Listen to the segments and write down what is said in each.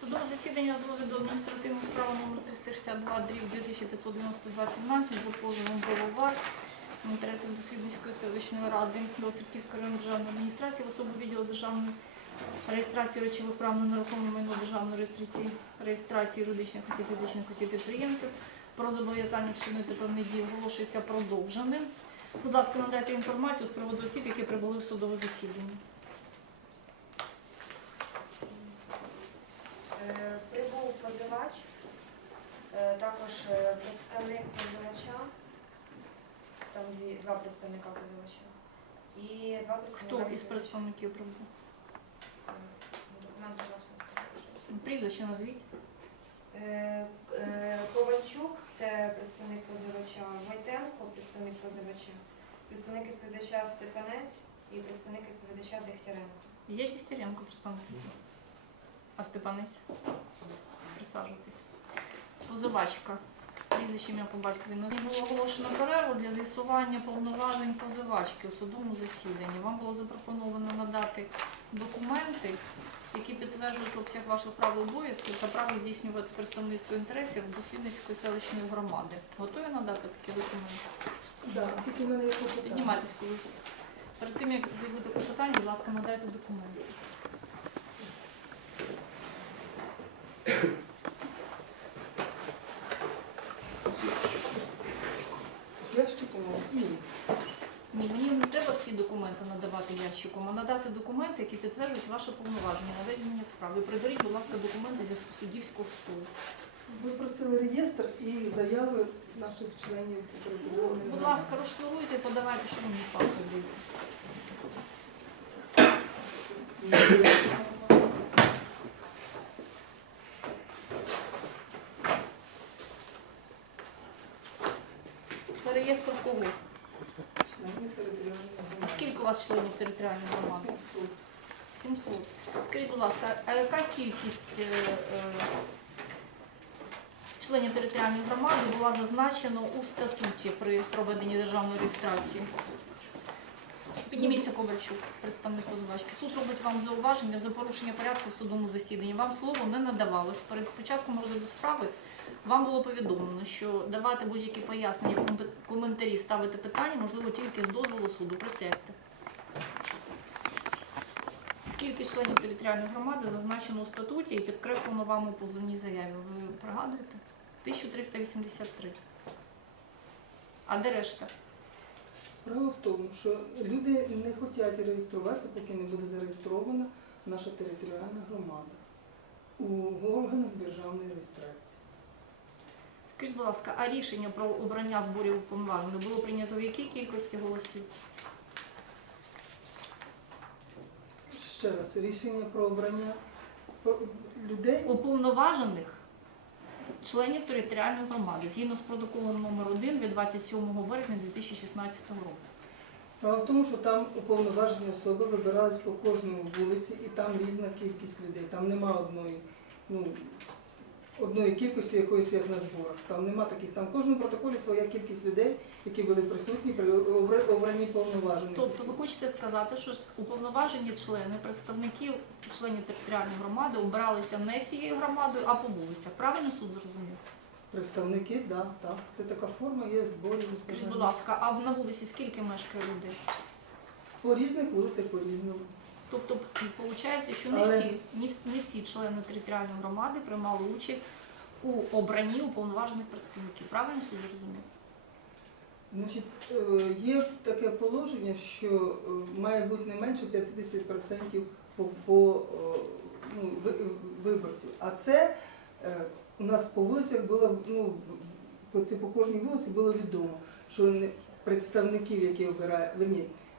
Судове засідання з розгляду адміністративної справи номер 362/2592-17 за позовом Пивовар в інтересах Дослідницької селищної ради до Острівської районної державної адміністрації в особу відділу державної реєстрації речових прав на нерухоме майно державної реєстрації юридичних осіб, фізичних осіб підприємців про зобов'язання вчинити певні дії оголошується продовженим. Будь ласка, надайте інформацію з приводу осіб, які прибули в судове засідання. Прибув позивач, також представник позивача, там два представника позивача і два представника. Хто із представників прибув? Документи власності. Прізвище назвіть. Ковальчук, це представник позивача, Войтенко, представник позивача, представник відповідача Степанець і представник відповідача Дегтяренко. Є Дегтяренко представник. А Степанець? Присаджуйтесь. Позивачка. Прізвище, ім'я по батькові. Було оголошено перерву для з'ясування повноважень позивачки у судовому засіданні. Вам було запропоновано надати документи, які підтверджують обсяг ваших прав і обов'язків та право здійснювати представництво інтересів Дослідницької селищної громади. Готові надати такі документи? Так, тільки в мене є клопотання. Піднімайтесь, коли. Перед тим, як зробити клопотання, будь ласка, надайте документи. Ящиком? Ні. Ні, мені не треба всі документи надавати ящиком, а надати документи, які підтверджують ваше повноваження на ведення справи. Приберіть, будь ласка, документи зі суддівського столу. Ви просили реєстр і заяви наших членів територіальної Будь ради. ласка, розшнуруйте і подавайте, що мені папку дають. Це реєстр кого? Членів територіальної громади. Скільки у вас членів територіальної громади? 700. 700. Скажіть, будь ласка, а яка кількість членів територіальної громади була зазначена у статуті при проведенні державної реєстрації? Підніміться, Ковальчук, представник позивачки. Суд робить вам зауваження за порушення порядку в судовому засіданні. Вам слово не надавалось. Перед початком розгляду справи вам було повідомлено, що давати будь-які пояснення, коментарі, ставити питання можливо тільки з дозволу суду. Присядьте. Скільки членів територіальної громади зазначено у статуті і підкреслено вам у позовній заяві? Ви пригадуєте? 1383. А де решта? Справа в тому, що люди не хочуть реєструватися, поки не буде зареєстрована наша територіальна громада у органах державної реєстрації. Скажіть, будь ласка, а рішення про обрання зборів уповноважених було прийнято в якій кількості голосів? Ще раз, рішення про обрання людей. Уповноважених членів територіальної громади, згідно з протоколом номер 1 від 27 березня 2016 року. Справа в тому, що там уповноважені особи вибирались по кожному вулиці, і там різна кількість людей. Там нема одної кількості якоїсь як на зборах. Там нема таких. Там в кожному протоколі своя кількість людей, які були присутні при обранні повноважених. Тобто ви хочете сказати, що уповноважені члени, представників членів територіальної громади обиралися не всією громадою, а по вулицях. Правильно суд зрозумів? Представники, так. Це така форма є зборів. Скажіть, будь ласка, а на вулиці скільки мешкає людей? По різних вулицях, по-різному. Тобто, виходить, що не всі члени територіальної громади приймали участь у обранні уповноважених представників. Правильно суд зрозумів? Значить, є таке положення, що має бути не менше 50% виборців. А це у нас по вулицях було, по кожній вулиці було відомо, що представників, які обирають,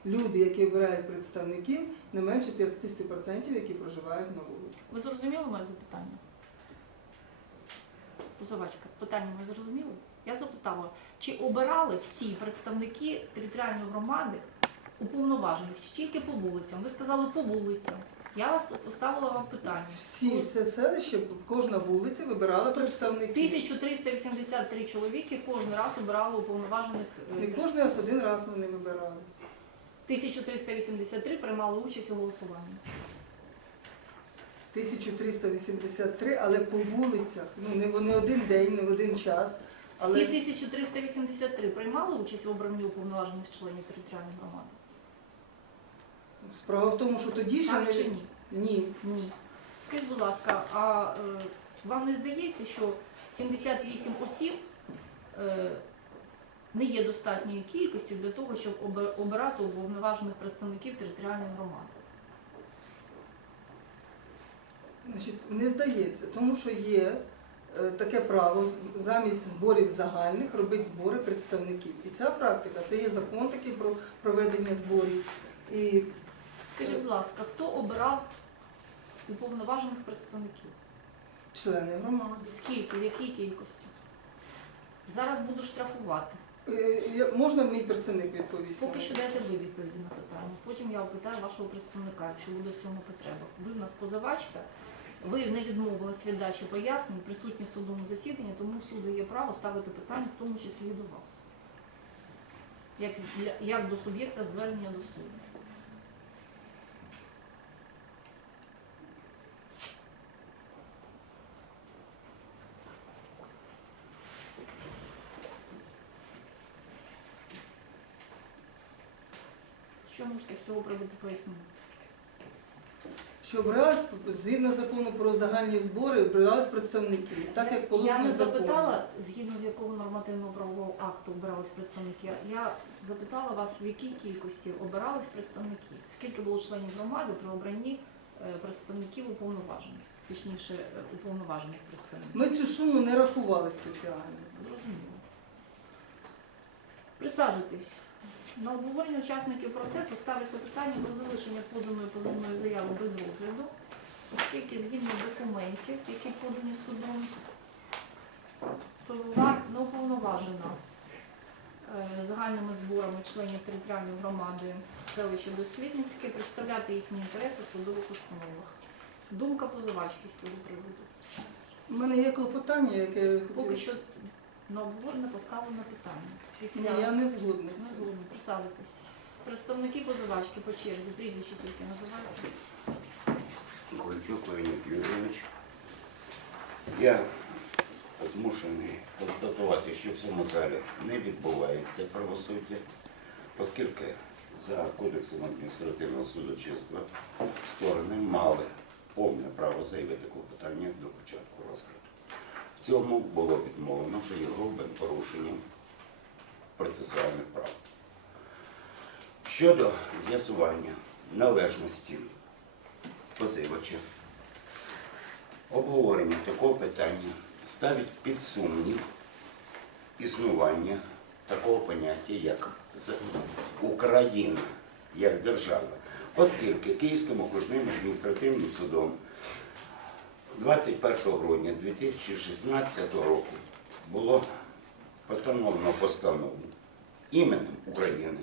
люди, які обирають представників, не менше 50%, які проживають на вулиці. Ви зрозуміли моє запитання? Позивачка, питання моє зрозуміли? Я запитала, чи обирали всі представники територіальної громади уповноважених, чи тільки по вулицям? Ви сказали по вулицям. Я вас поставила вам питання. Все селище, кожна вулиця вибирала представників. 1383 чоловіки кожен раз обирали уповноважених. Не кожен раз, один раз вони вибиралися. 1383 приймали участь у голосуванні. 1383, але по вулицях, ну не в один день, не в один час. Але Всі 1383 приймали участь в обранні уповноважених членів територіальної громади? справа в тому, що тоді ще Так не чи ні? ні. Ні. Скажіть, будь ласка, а вам не здається, що 78 осіб не є достатньою кількістю для того, щоб обирати уповноважених представників територіальної громади? Значить, не здається, тому що є таке право замість зборів загальних робити збори представників. І ця практика, це є закон такий про проведення зборів. І Скажіть, будь ласка, хто обирав уповноважених представників? члени громади. Скільки, в якій кількості? Зараз буду штрафувати. Можна мій представник відповісти? Поки що дайте ви відповіді на питання. Потім я опитаю вашого представника, якщо буде в цьому потреба. Ви в нас позивачка, ви не відмовились від дачі пояснень, присутні в судовому засіданні, тому суду є право ставити питання, в тому числі і до вас. Як до суб'єкта звернення до суду. Що можете з цього приводу пояснити? Що обирались згідно закону про загальні збори, обирались представники. Так як Я положено не в законі. запитала, згідно з якого нормативного правового акту обирались представники. Я запитала вас, в якій кількості обирались представники. Скільки було членів громади при обранні представників уповноважених, точніше уповноважених представників. Ми цю суму не рахували спеціально. Зрозуміло. Присаджуйтесь. На обговорення учасників процесу ставиться питання про залишення поданої позовної заяви без розгляду, оскільки згідно документів, які подані судом, позовар не уповноважена загальними зборами членів територіальної громади селища Дослідницьке представляти їхні інтереси в судових установах. Думка позивачки з цього приводу. У мене є клопотання, яке я хотіла. Поки що на обговорення поставлено питання. Ні, я не згодна. Не згодні, присаджуйтесь. Представники позивачки по черзі, прізвище тільки називайте. Ковальчук Леонід Юрійович. Я змушений констатувати, що в цьому залі не відбувається правосуддя, оскільки за Кодексом адміністративного судочинства сторони мали повне право заявити клопотання до початку розгляду. В цьому було відмовлено, що є грубим порушенням процесуальних прав. Щодо з'ясування належності позивача, обговорення такого питання ставить під сумнів існування такого поняття, як Україна, як держава, оскільки Київським окружним адміністративним судом 21 грудня 2016 року було постановлено постанову іменем України,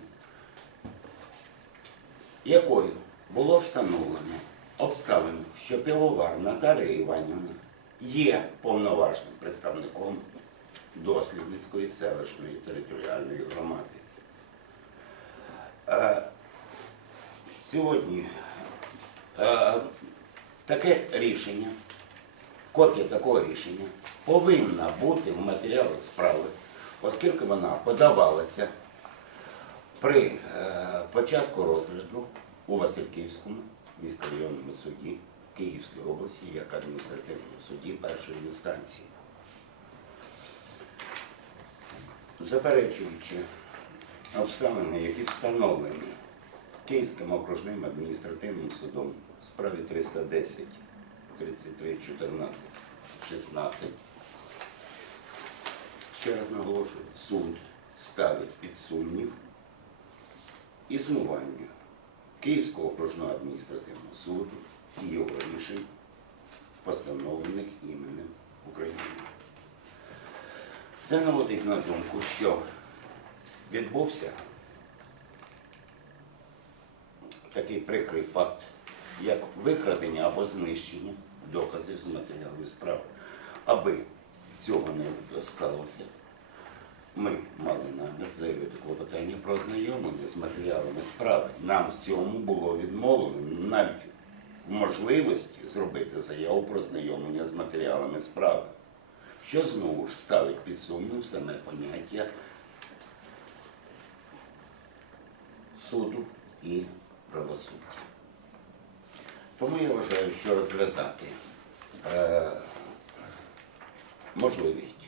якою було встановлено обставину, що Пивовар Наталія Іванівна є повноважним представником Дослідницької селищної територіальної громади. Сьогодні таке рішення, копія такого рішення повинна бути в матеріалах справи, оскільки вона подавалася при початку розгляду у Васильківському міськрайонному суді Київської області як адміністративному суді першої інстанції. Заперечуючи обставини, які встановлені Київським окружним адміністративним судом в справі 310, 33, 14, 16, ще раз наголошую, суд ставить під сумнів існування Київського окружного адміністративного суду і його рішень, постановлених іменем України. Це наводить на думку, що відбувся такий прикрий факт, як викрадення або знищення доказів з матеріалів справи. Аби цього не сталося, ми мали намір заявити клопотання про ознайомлення з матеріалами справи. Нам в цьому було відмовлено навіть в можливості зробити заяву про знайомлення з матеріалами справи, що знову ж ставить під сумнів саме поняття суду і правосуддя. Тому я вважаю, що розглядати можливість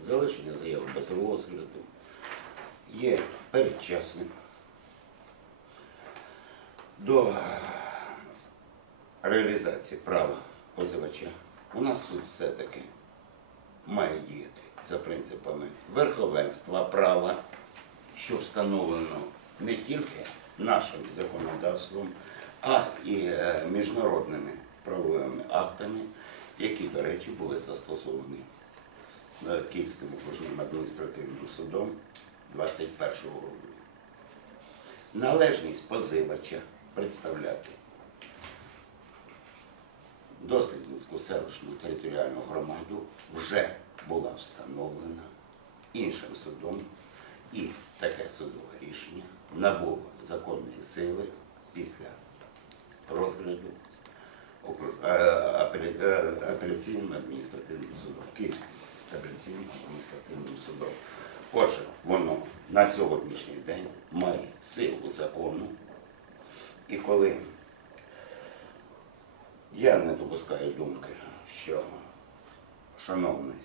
залишення заяви без розгляду є передчасним. До реалізації права позивача у нас суд все-таки має діяти за принципами верховенства права, що встановлено не тільки нашим законодавством, а і міжнародними правовими актами, які, до речі, були застосовані Київським окружним адміністративним судом 21 грудня. Належність позивача представляти дослідницьку селищну територіальну громаду вже була встановлена іншим судом, і таке судове рішення набуло законної сили після розгляду апеляційним адміністративним судом, Київським апеляційним адміністративним судом. Отже, воно на сьогоднішній день має силу закону, і коли я не допускаю думки, що шановний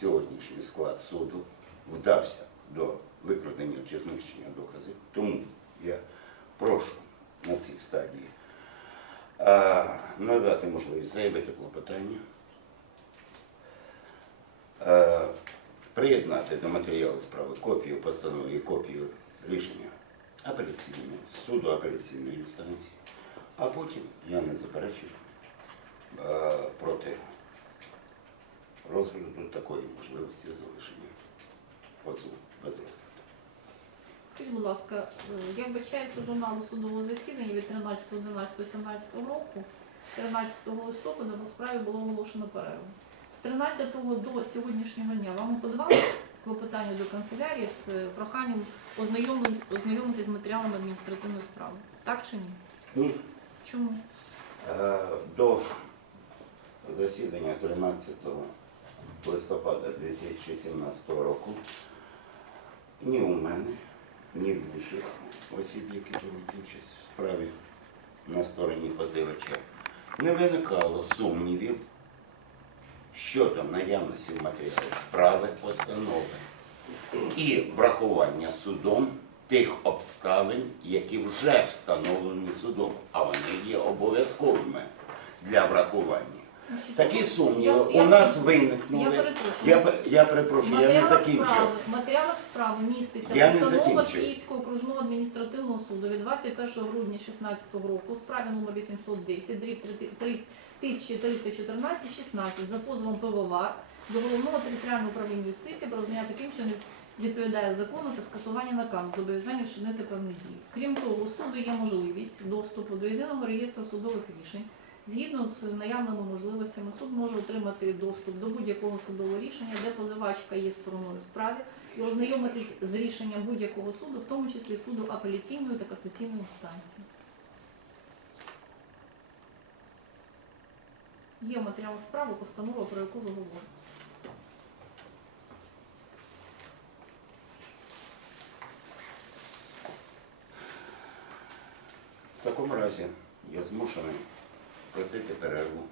сьогоднішній склад суду вдався до викрадення чи знищення доказів, тому я прошу на цій стадії надати можливість заявити клопотання, приєднати до матеріалу справи копію постанови і копію рішення апеляційного суду апеляційної інстанції, а потім я не заперечую проти розгляду такої можливості залишення позову без розгляду. Скажіть, будь ласка, як бачається журналу судового засідання від 13.11.17 року, 13 листопада по справі було оголошено перерву. З 13-го до сьогоднішнього дня вам подавали клопотання до канцелярії з проханням ознайомитись з матеріалами адміністративної справи? Так чи ні? Ні. Чому? До засідання 13 листопада 2017 року ні у мене, ні в інших осіб, які беруть участь в справі на стороні позивача, не виникало сумнівів щодо наявності матеріалів справи, постанови і врахування судом тих обставин, які вже встановлені судом, а вони є обов'язковими для врахування. Такі сумніви у нас виникнули. Я перепрошую, я не закінчив. В матеріалах справи міститься Я не постанова закінчив. Київського окружного адміністративного суду від 21 грудня 2016 року у справі номер 810, дріб 1314-16 за позовом Пивовар до Головного територіального управління юстиції про визнання таким, що не відповідає закону та скасування наказу з зобов'язання вчинити певні дії. Крім того, у суду є можливість доступу до єдиного реєстру судових рішень. Згідно з наявними можливостями, суд може отримати доступ до будь-якого судового рішення, де позивачка є стороною справи, і ознайомитись з рішенням будь-якого суду, в тому числі суду апеляційної та касаційної інстанції. Є в матеріалах справи постанова, про яку ви говорите. В такому разі я змушений просити перерву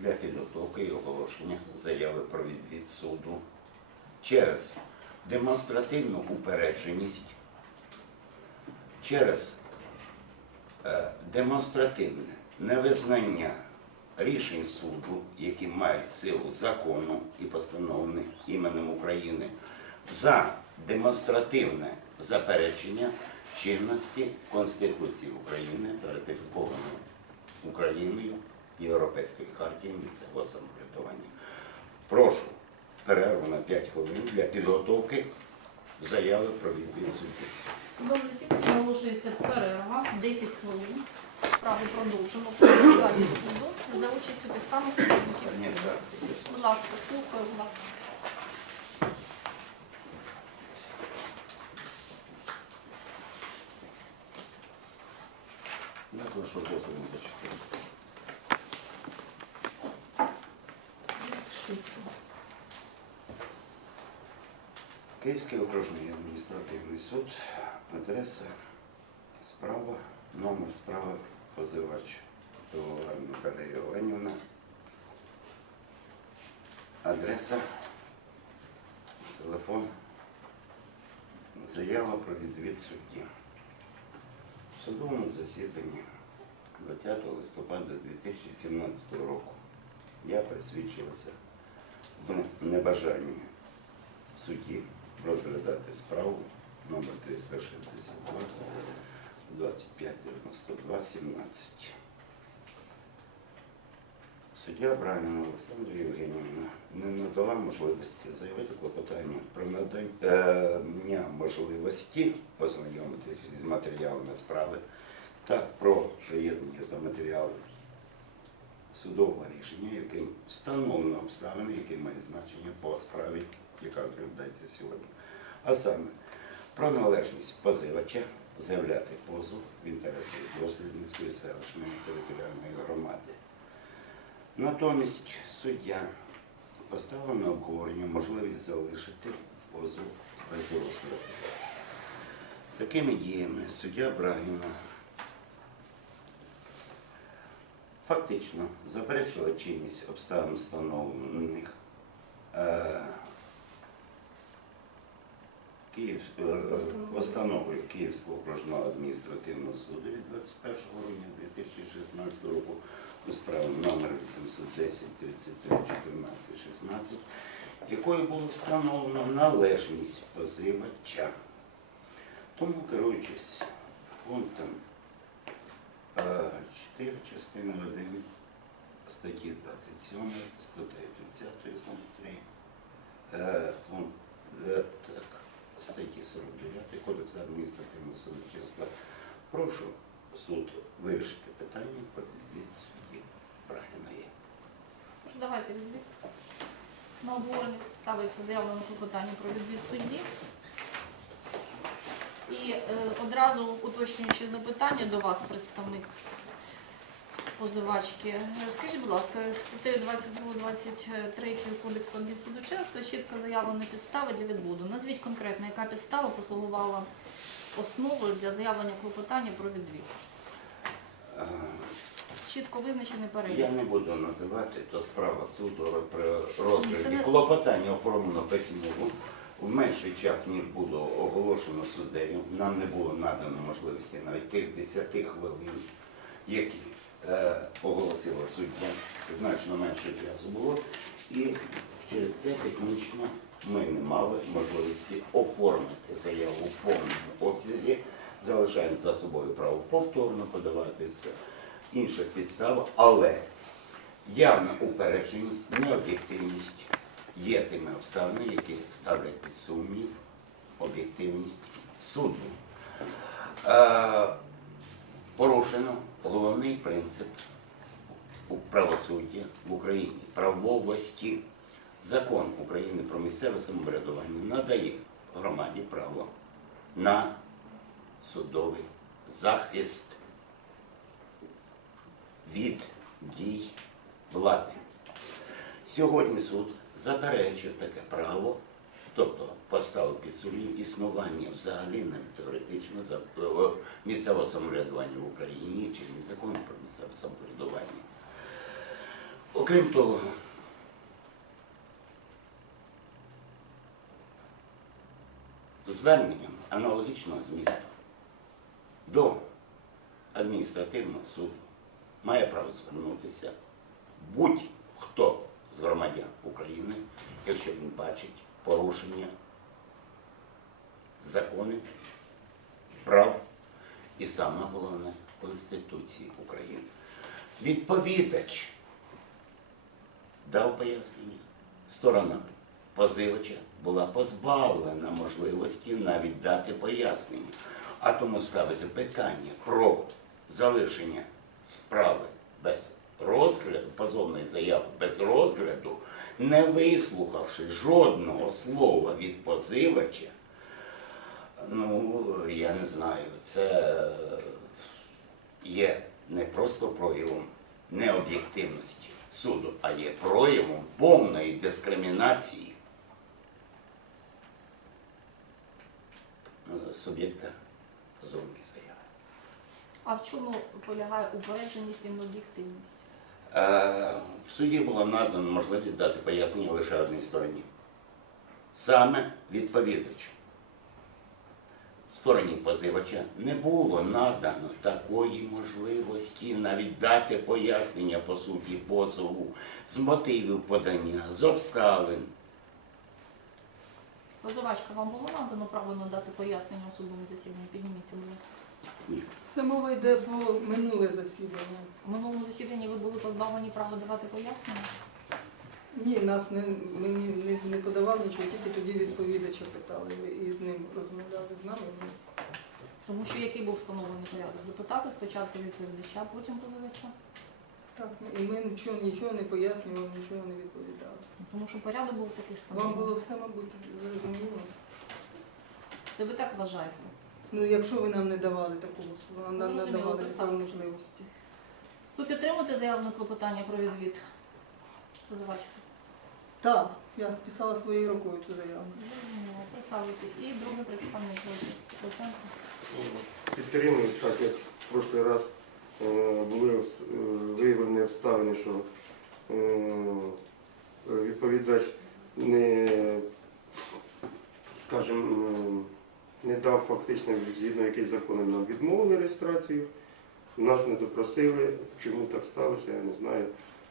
для підготовки і оголошення заяви про відвід суду через демонстративну упередженість, через демонстративне невизнання рішень суду, які мають силу закону і постановлених іменем України, за демонстративне заперечення чинності Конституції України та ратифікованої Україною Європейської хартії місцевого самоврядування. Прошу перерву на 5 хвилин для підготовки заяви про відвід судді. Судове засідання оголошується перерва, 10 хвилин. Справу продовжено в складі суду за участю тих самих керівників. Будь ласка, слухаю вас. Я з вашого дозволу зачитаю. Шиться. Київський окружний адміністративний суд, адреса, справа, номер справи, позивач Пивовар Наталія Євгенівна, адреса, телефон, заява про відвід судді. В судовому засіданні 20 листопада 2017 року я присвідчилася в небажанні судді розглядати справу номер 362 2592-17. Суддя Абрамівна Олександра Євгенівна не надала можливості заявити клопотання про надання можливості ознайомитися з матеріалами справи та про приєднання до матеріалів судового рішення, яким встановлено обставини, які мають значення по справі, яка розглядається сьогодні. А саме, про належність позивача заявляти позов в інтересах Дослідницької селищної територіальної громади. Натомість суддя поставив на обговорення можливість залишити позов без розгляду. Такими діями суддя Абрамівна фактично заперечила чинність обставин, встановлених постановою Київського окружного адміністративного суду від 21 грудня 2016 року у справі номер 810 33 14 16, якою було встановлено належність позивача. Тому, керуючись пунктом 4 частини 1 статті 27, статтею 30 пункт 3, пункт статті 49 Кодексу адміністративного судочинства, прошу суд вирішити питання про відвід судді Брагіної. Давайте відвід. На обговорення ставиться заявлено клопотання про відвід судді. І одразу уточнюючи запитання до вас, представник позивачки. Скажіть, будь ласка, статтею 22-23 Кодексу адмінсудочинства чітко заявлені підстави для відводу. Назвіть конкретно, яка підстава послугувала основою для заявлення клопотання про відвід. Чітко визначений перелік. Я не буду називати, то справа суду про розгляді. не- Клопотання оформлено письмово. В менший час, ніж було оголошено суддею, нам не було надано можливості навіть тих 10 хвилин, які оголосила суддя, значно менше часу було. І через це технічно ми не мали можливості оформити заяву в повному обсязі, залишаємо за собою право повторно подавати з інших підстав, але явна упередженість, необ'єктивність є тими обставинами, які ставлять під сумнів об'єктивність суду. Порушено головний принцип правосуддя в Україні, правовості. Закон України про місцеве самоврядування надає громаді право на судовий захист від дій влади. Сьогодні суд заперечує таке право, тобто поставив під сумнів існування взагалі навіть теоретично місцевого самоврядування в Україні чи закон про місцеве самоврядування. Окрім того, зверненням аналогічного змісту до адміністративного суду має право звернутися будь-хто з громадян України, якщо він бачить порушення законів, прав і, саме головне, Конституції України. Відповідач дав пояснення, сторона позивача була позбавлена можливості навіть дати пояснення. А тому ставити питання про залишення справи без розгляду, позовної заяви без розгляду, не вислухавши жодного слова від позивача, ну, я не знаю, це є просто проявом необ'єктивності суду, а є проявом повної дискримінації суб'єкта позовної заяви. А в чому полягає упередженість і необ'єктивність? В суді було надано можливість дати пояснення лише одній стороні. Саме відповідачу. Стороні позивача не було надано такої можливості навіть дати пояснення по суті позову з мотивів подання, з обставин. Позивачка, вам було надано право надати пояснення у судовому засіданні? Підніміться, будь ласка. Ні. Це мова йде про минуле засідання. В минулому засіданні ви були позбавлені права давати пояснення? Ні, ми не подавали нічого, тільки тоді відповідача питали і з ним розмовляли, з нами. Ні. Тому що який був встановлений порядок? Допитати спочатку відповідача, потім позивача? Так, і ми нічого не пояснювали, нічого не відповідали. Тому що порядок був такий Вам встановлений. було все, мабуть, зрозуміло. Це ви так вважаєте? Ну, якщо ви нам не давали такого, нам Зрозуміло, надавали такої присаджуйтесь. можливості. Ви підтримуєте заявлене клопотання про відвід позивачки? Так, я писала своєю рукою цю заяву. Зрозуміло, присаджуйте. І другий представник Луценко. Підтримую, так як в прошлий раз були виявлені обставини, що відповідач не, скажімо, не дав фактично згідно якийсь законом нам відмовили реєстрацію, нас не допросили. Чому так сталося, я не знаю.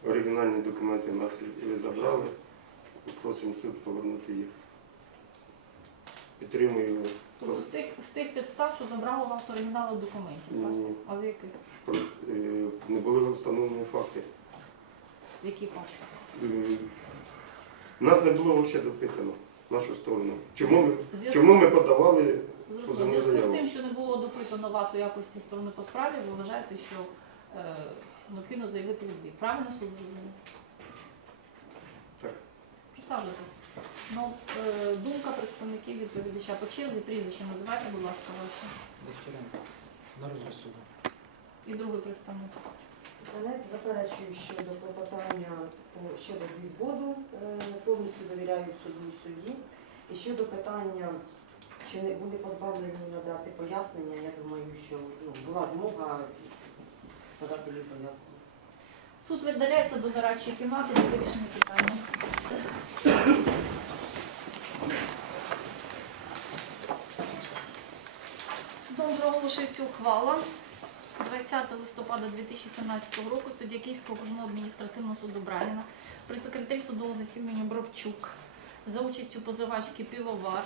Оригінальні документи в нас забрали, просимо суд повернути їх. Підтримую. Тобто з тих підстав, що забрало у вас оригінали документів, так? Ні, А з яких? просто, не були встановлені факти. Які факти? Нас не було взагалі допитано в нашу сторону. Чому Зв'язку- чому ми подавали Зрозуміло. В позовну зв'язку з заяву? тим, що не було допитано вас у якості сторони по справі, ви вважаєте, що необхідно заявити відвід. Правильно суд зрозумів? Так. Присаджуйтесь. Ну, думка представників відповідача по черзі, прізвище називайте, будь ласка, ваше. Докторенко. На розгляд суду. І другий представник. Степанець заперечую щодо клопотання щодо відводу, повністю довіряю суду і судді. І щодо питання, чи не були позбавлені надати пояснення, я думаю, що була змога надати їм пояснення. Суд віддаляється до дорадчої кімнати для вирішення питання. Судом проголошується ухвала 20 листопада 2017 року суддя Київського окружного адміністративного суду Брагіна при секретарі судового засідання Бровчук за участю позивачки Півовар,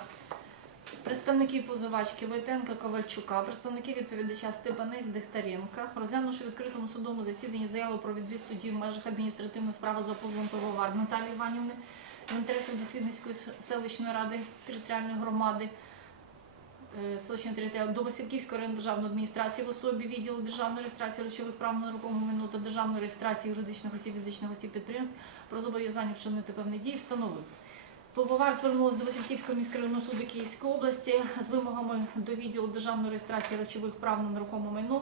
представників позивачки Войтенка Ковальчука, представників відповідача Степанець Дехтаренка, розглянувши в відкритому судовому засіданні заяву про відвід судді в межах адміністративної справи за позовом Пивовар Наталії Іванівни в інтересах Дослідницької селищної ради територіальної громади селищної територіальної до Васильківської районної державної адміністрації в особі відділу державної реєстрації речових прав на нерухоме майно та державної реєстрації юридичних осіб, фізичних осіб підприємств про зобов'язання вчинити певні дії встановив. Пивовар звернулася до Васильківського міськрайонного суду Київської області з вимогами до відділу державної реєстрації речових прав на нерухоме майно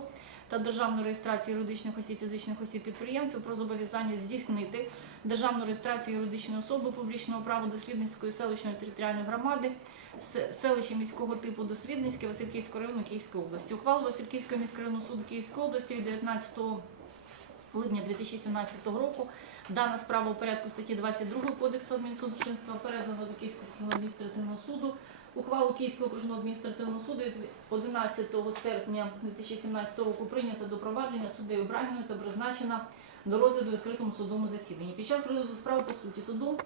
та державної реєстрації юридичних осіб, фізичних осіб підприємців про зобов'язання здійснити державну реєстрацію юридичної особи публічного права Дослідницької селищної територіальної громади селища міського типу Дослідницьке Васильківського району Київської області. Ухвалу Васильківського міськрайонного суду Київської області від 19 липня 2017 року дана справа у порядку статті 22 Кодексу адмінсудочинства передано до Київського окружного адміністративного суду. Ухвалу Київського окружного адміністративного суду від 11 серпня 2017 року прийнято до провадження суддею Брагіною та призначена до розгляду в відкритому судовому засіданні. Під час розгляду справи по суті суду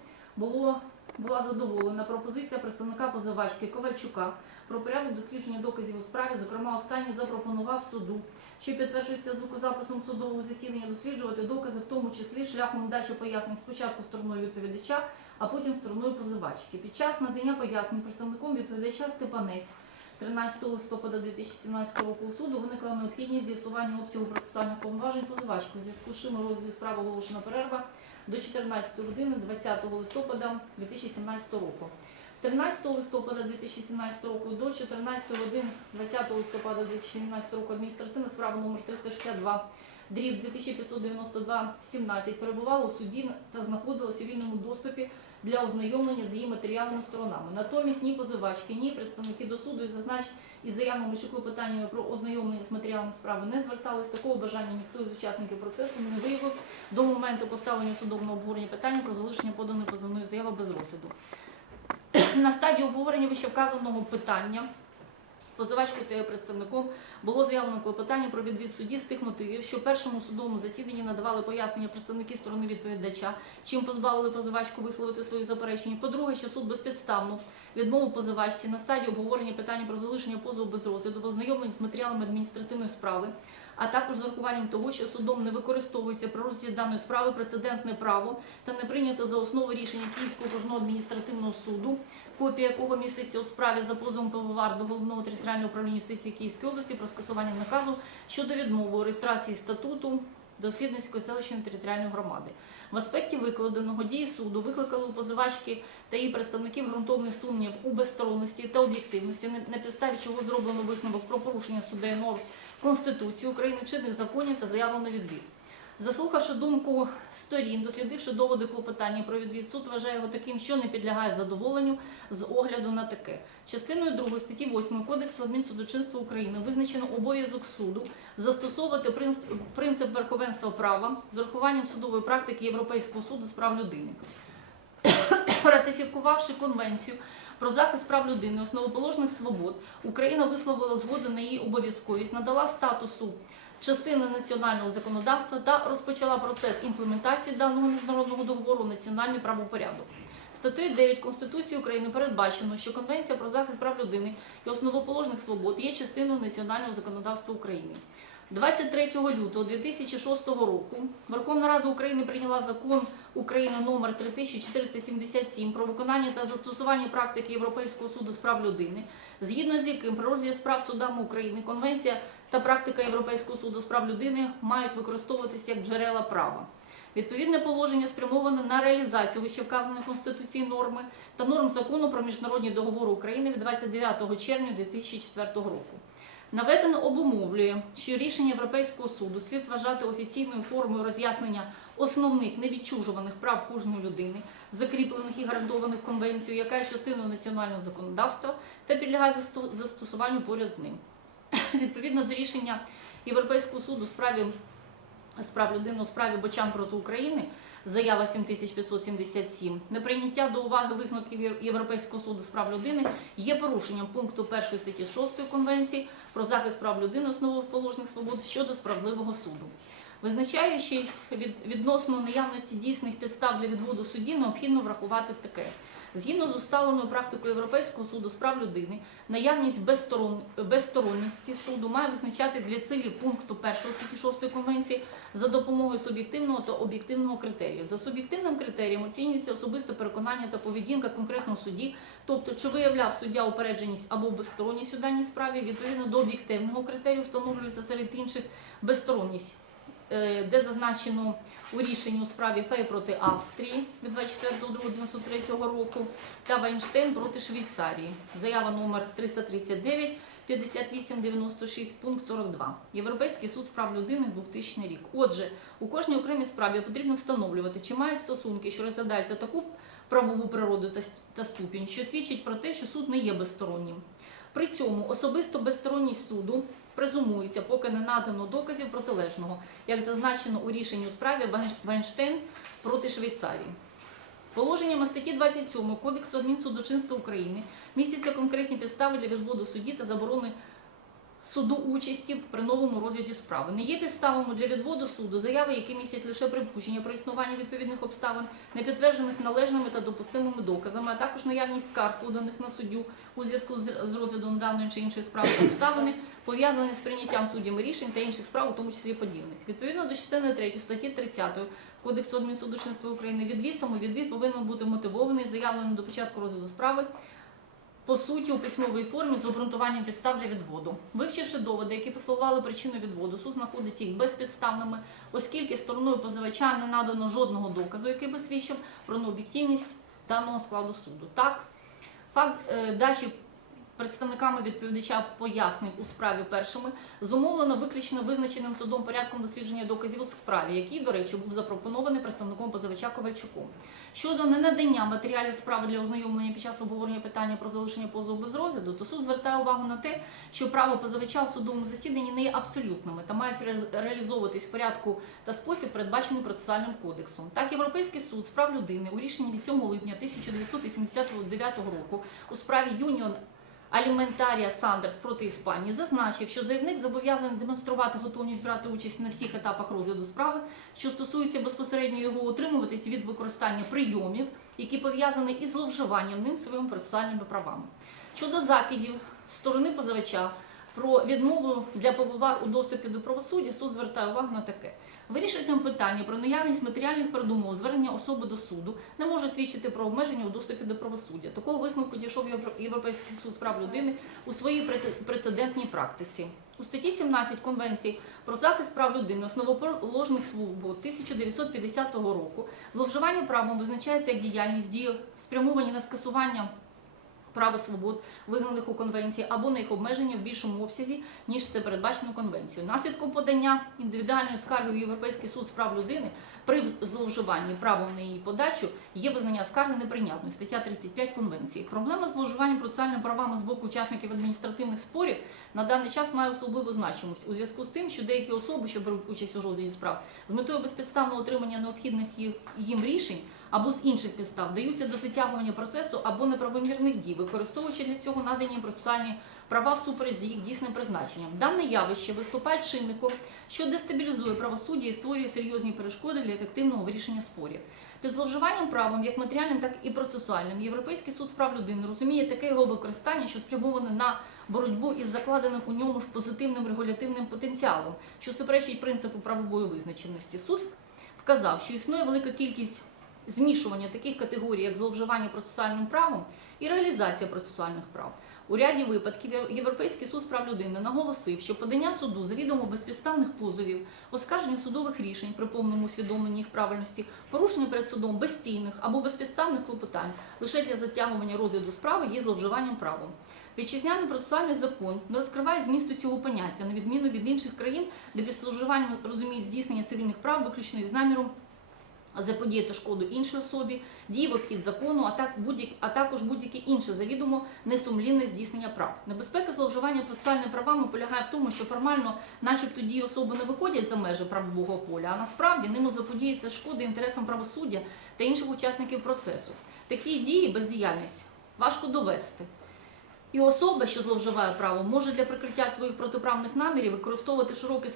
була задоволена пропозиція представника позивачки Ковальчука про порядок дослідження доказів у справі. Зокрема, останній запропонував суду, що підтверджується звукозаписом судового засідання, досліджувати докази, в тому числі шляхом дачі пояснень спочатку стороною відповідача, а потім стороною позивачки. Під час надання пояснень представником відповідача Степанець 13 листопада 2017 року у суду виникла необхідність з'ясування обсягу процесуальних повноважень позивачки. У зв'язку з чим у розгляді справи оголошена перерва до 14 години 20 листопада 2017 року. З 13 листопада 2017 року до 14 годин 20 листопада 2017 року адміністративна справа номер 362 /2592/17 перебувала у суді та знаходилась у вільному доступі для ознайомлення з її матеріальними сторонами. Натомість ні позивачки, ні представники до суду із заявами чи клопотаннями про ознайомлення з матеріалами справи не звертались. Такого бажання ніхто із учасників процесу не виявив до моменту поставлення судового обговорення питання про залишення поданої позовної заяви без розгляду. На стадії обговорення вищевказаного питання позивачкою та її представником було заявлено клопотання про відвід судді з тих мотивів, що в першому судовому засіданні надавали пояснення представники сторони відповідача, чим позбавили позивачку висловити свої заперечення. По-друге, що суд безпідставно відмовив позивачці на стадії обговорення питання про залишення позову без розгляду в ознайомленні з матеріалами адміністративної справи, а також з урахуванням того, що судом не використовується при розгляді даної справи прецедентне право та не прийнято за основу рішення Київського окружного адміністративного суду, копія якого міститься у справі за позовом ПВВАР до Головного територіального управління юстиції Київської області про скасування наказу щодо відмови у реєстрації статуту Дослідницької селищної територіальної громади. В аспекті викладеного дії суду викликали у позивачки та її представників ґрунтовний сумнів у безсторонності та об'єктивності, на підставі чого зроблено висновок про порушення суддею норм Конституції України, чинних законів та заявлено відвід. Заслухавши думку сторін, дослідивши доводи клопотання про відвід, суд вважає його таким, що не підлягає задоволенню з огляду на таке. Частиною 2 статті 8 Кодексу адмінсудочинства України визначено обов'язок суду застосовувати принцип верховенства права з урахуванням судової практики Європейського суду з прав людини. Ратифікувавши Конвенцію про захист прав людини, основоположних свобод, Україна висловила згоду на її обов'язковість, надала статусу частини національного законодавства та розпочала процес імплементації даного міжнародного договору в національний правопорядок. Статтею 9 Конституції України передбачено, що Конвенція про захист прав людини і основоположних свобод є частиною національного законодавства України. 23 лютого 2006 року Верховна Рада України прийняла закон України номер 3477 про виконання та застосування практики Європейського суду з прав людини, згідно з яким при розгляді справ судами України Конвенція та практика Європейського суду з прав людини мають використовуватися як джерела права. Відповідне положення спрямоване на реалізацію вищевказаної конституційної норми та норм Закону про міжнародні договори України від 29 червня 2004 року. Наведено обумовлює, що рішення Європейського суду слід вважати офіційною формою роз'яснення основних невідчужуваних прав кожної людини, закріплених і гарантованих Конвенцією, яка є частиною національного законодавства та підлягає застосуванню поряд з ним. Відповідно до рішення Європейського суду з прав людини у справі Бочан проти України, заява 7577, неприйняття до уваги висновків Європейського суду з прав людини є порушенням пункту 1 статті 6 Конвенції про захист прав людини, основоположних свобод щодо справедливого суду. Визначаючись відносно наявності дійсних підстав для відводу судді, необхідно врахувати таке. Згідно з усталеною практикою Європейського суду з прав людини, наявність безсторонності суду має визначатись для цілів пункту 1 статті 6 Конвенції за допомогою суб'єктивного та об'єктивного критеріїв. За суб'єктивним критерієм оцінюється особисте переконання та поведінка конкретного судді, тобто чи виявляв суддя упередженість або безсторонність у даній справі, відповідно до об'єктивного критерію встановлюється серед інших безсторонність, де зазначено у рішенні у справі Фей проти Австрії від 24.02.93 року та Вайнштейн проти Швейцарії. Заява номер 339, 5896, пункт 42. Європейський суд з прав людини, 2000 рік. Отже, у кожній окремій справі потрібно встановлювати, чи мають стосунки, що розглядаються таку правову природу та ступінь, що свідчить про те, що суд не є безстороннім. При цьому особисто безсторонність суду презумується, поки не надано доказів протилежного, як зазначено у рішенні у справі Вайнштейн проти Швейцарії. Положеннями статті 27 Кодексу адмінсудочинства України містяться конкретні підстави для відводу судді та заборони суду участі при новому розгляді справи. Не є підставами для відводу суду заяви, які містять лише припущення про існування відповідних обставин, не підтверджених належними та допустимими доказами, а також наявність скарг, поданих на суддю у зв'язку з розглядом даної чи іншої справи та обставини, пов'язані з прийняттям суддями рішень та інших справ, у тому числі подібних. Відповідно до частини 3 статті 30 Кодексу адмінсудочинства України відвід повинен бути мотивований, заявлений до початку розгляду справи, по суті, у письмовій формі з обґрунтуванням підстав для відводу. Вивчивши доводи, які послугували причиною відводу, суд знаходить їх безпідставними, оскільки стороною позивача не надано жодного доказу, який би свідчив про необ'єктивність даного складу суду. Так, факт дачі представниками відповідача пояснень у справі першими зумовлено виключно визначеним судом порядком дослідження доказів у справі, який, до речі, був запропонований представником позивача Ковальчуком. Щодо ненадання матеріалів справи для ознайомлення під час обговорення питання про залишення позову без розгляду, то суд звертає увагу на те, що право позивача у судовому засіданні не є абсолютними та мають реалізовуватись в порядку та спосіб, передбачений процесуальним кодексом. Так, Європейський суд з прав людини у рішенні від 7 липня 1989 року у справі Юніон Аліментарія Сандерс проти Іспанії зазначив, що заявник зобов'язаний демонструвати готовність брати участь на всіх етапах розгляду справи, що стосується безпосередньо його утримуватись від використання прийомів, які пов'язані із зловживанням ним своїми процесуальними правами. Щодо закидів сторони позивача про відмову для повновар у доступі до правосуддя, суд звертає увагу на таке. Вирішенням питання про наявність матеріальних передумов звернення особи до суду не може свідчити про обмеження у доступі до правосуддя. Такого висновку дійшов Європейський суд з прав людини у своїй прецедентній практиці. У статті 17 Конвенції про захист прав людини основоположних свобод 1950 року зловживання правом визначається як діяльність, дії, спрямовані на скасування прав і свобод, визнаних у Конвенції, або на їх обмеження в більшому обсязі, ніж це передбачено Конвенцією. Наслідком подання індивідуальної скарги у Європейський суд з прав людини при зловживанні правом на її подачу є визнання скарги неприйнятною, стаття 35 Конвенції. Проблема зловживання процесуальними правами з боку учасників адміністративних спорів на даний час має особливу значимість у зв'язку з тим, що деякі особи, що беруть участь у розгляді справ, з метою безпідставного отримання необхідних їм рішень або з інших підстав даються до затягування процесу або неправомірних дій, використовуючи для цього надані процесуальні права всупереч з їх дійсним призначенням. Дане явище виступає чинником, що дестабілізує правосуддя і створює серйозні перешкоди для ефективного вирішення спорів. Під зловживанням правом, як матеріальним, так і процесуальним, Європейський суд з прав людини розуміє таке його використання, що спрямоване на боротьбу із закладеним у ньому ж позитивним регулятивним потенціалом, що суперечить принципу правової визначеності. Суд вказав, що існує велика кількість змішування таких категорій, як зловживання процесуальним правом і реалізація процесуальних прав. У ряді випадків Європейський суд з прав людини наголосив, що подання суду завідомо безпідставних позовів, оскарження судових рішень при повному усвідомленні їх правильності, порушення перед судом безцільних або безпідставних клопотань лише для затягування розгляду справи є зловживанням правом. Вітчизняний процесуальний закон не розкриває змісту цього поняття, на відміну від інших країн, де під зловживанням розуміють здійснення цивільних прав виключно із наміром заподіяти шкоду іншій особі, дії в обхід закону, а також будь-яке інше завідомо несумлінне здійснення прав. Небезпека зловживання процесуальними правами полягає в тому, що формально начебто дії особи не виходять за межі правового поля, а насправді ними заподіюється шкода інтересам правосуддя та інших учасників процесу. Такі дії, бездіяльність важко довести. І особа, що зловживає правом, може для прикриття своїх протиправних намірів використовувати широкий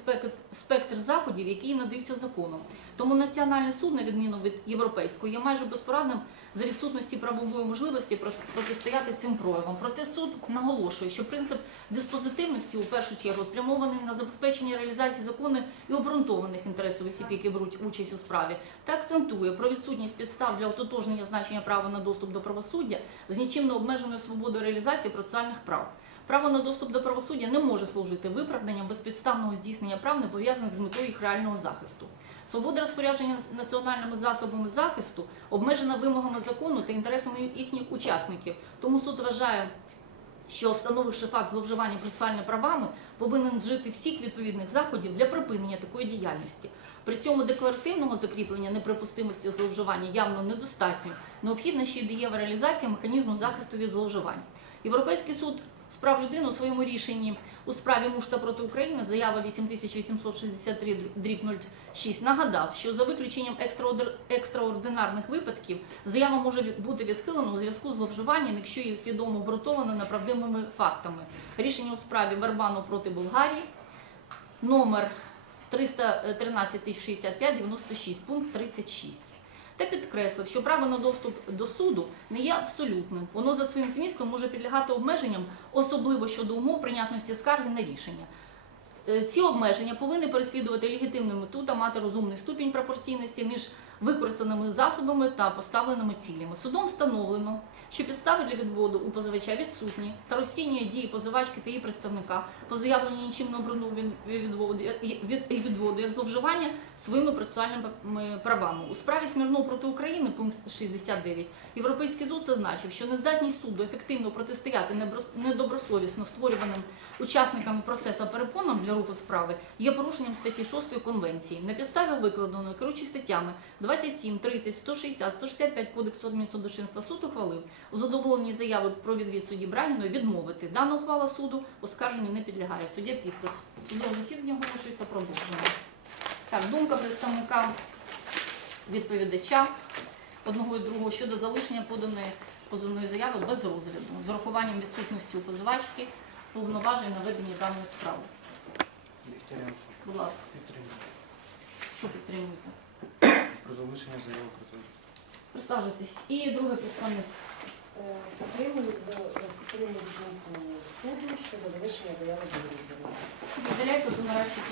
спектр заходів, які надаються законом. Тому Національний суд, на відміну від європейського, є майже безпорадним за відсутності правової можливості протистояти цим проявам. Проте суд наголошує, що принцип диспозитивності, у першу чергу, спрямований на забезпечення реалізації законних і обґрунтованих інтересів осіб, які беруть участь у справі, та акцентує про відсутність підстав для ототожнення значення права на доступ до правосуддя з нічим не обмеженою свободою реалізації процесуальних прав. Право на доступ до правосуддя не може служити виправданням безпідставного здійснення прав, не пов'язаних з метою їх реального захисту. Свобода розпорядження національними засобами захисту обмежена вимогами закону та інтересами їхніх учасників. Тому суд вважає, що, встановивши факт зловживання процесуальними правами, повинен вжити всіх відповідних заходів для припинення такої діяльності. При цьому декларативного закріплення неприпустимості зловживання явно недостатньо. Необхідна ще й дієва реалізація механізму захисту від зловживань. Європейський суд з прав людини у своєму рішенні у справі Мушта проти України, заява 8863/06, нагадав, що за виключенням екстраординарних випадків заява може бути відхилена у зв'язку з зловживанням, якщо її свідомо обґрунтовано неправдивими фактами. Рішення у справі Вербану проти Болгарії, номер 313/65/96, пункт 36. Та підкреслив, що право на доступ до суду не є абсолютним. Воно за своїм змістом може підлягати обмеженням, особливо щодо умов прийнятності скарги на рішення. Ці обмеження повинні переслідувати легітимну мету та мати розумний ступінь пропорційності між використаними засобами та поставленими цілями. Судом встановлено, що підстави для відводу у позивача відсутні та розцінює дії позивачки та її представника по заявленні нічим не обґрунтованому відводу як зловживання своїми процесуальними правами. У справі Смірнов проти України, пункт 69, Європейський суд зазначив, що нездатність суду ефективно протистояти недобросовісно створюваним учасниками процесу перепонам для руху справи є порушенням статті 6 Конвенції. На підставі викладеної керуючись статтями 27, 30, 160, 165 Кодексу адмінсудочинства суд ухвалив у задоволенні заяви про відвід судді Брагіної відмовити. Дана ухвала суду оскарженню не підлягає. Суддя підпис. Судове засідання оголошується продовженим. Так, думка представника відповідача одного і другого щодо залишення поданої позовної заяви без розгляду з урахуванням відсутності у позивачки повноважень на ведення даної справи. Дегтяренко. Будь ласка, Підтримую. що підтримуєте? Про залишення заяви про те. Присаджуйтесь. І другий представник. Підтримую думку суду щодо залишення заяви до розгляду. Виділяйте до нарадчої